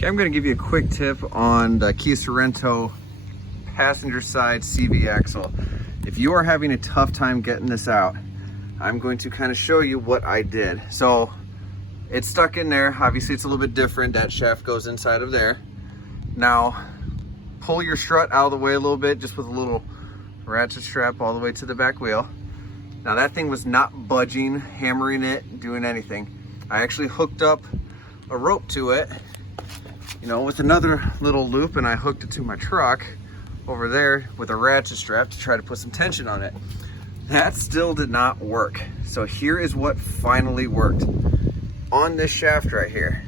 Okay, I'm going to give you a quick tip on the Kia Sorento passenger side CV axle. If you are having a tough time getting this out, I'm going to kind of show you what I did. So it's stuck in there. Obviously it's a little bit different. That shaft goes inside of there. Now pull your strut out of the way a little bit, just with a little ratchet strap all the way to the back wheel. Now that thing was not budging, hammering it, doing anything. I actually hooked up a rope to it, you know, with another little loop, and I hooked it to my truck over there with a ratchet strap to try to put some tension on it. That still did not work. So here is what finally worked. On this shaft right here,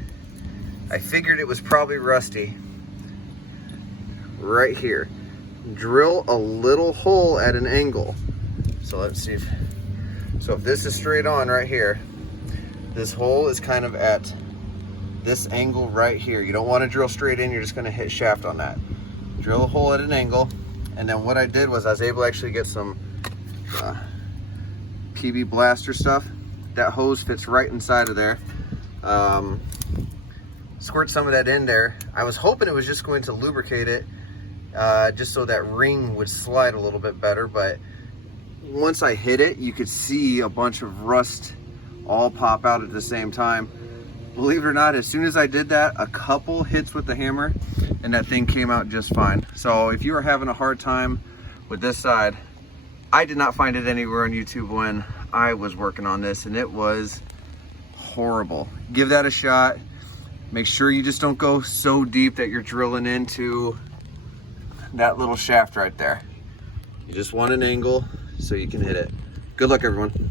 I figured it was probably rusty. Right here, drill a little hole at an angle. So let's see if this is straight on right here, this hole is kind of at this angle right here. You don't want to drill straight in, you're just going to hit shaft on that. Drill a hole at an angle, and then what I did was I was able to actually get some PB blaster stuff. That hose fits right inside of there. Squirt some of that in there. I was hoping it was just going to lubricate it, just so that ring would slide a little bit better, but once I hit it, you could see a bunch of rust all pop out at the same time. Believe it or not, as soon as I did that, a couple hits with the hammer and that thing came out just fine. So if you are having a hard time with this side, I did not find it anywhere on YouTube when I was working on this, and it was horrible. Give that a shot. Make sure you just don't go so deep that you're drilling into that little shaft right there. You just want an angle so you can hit it. Good luck, everyone.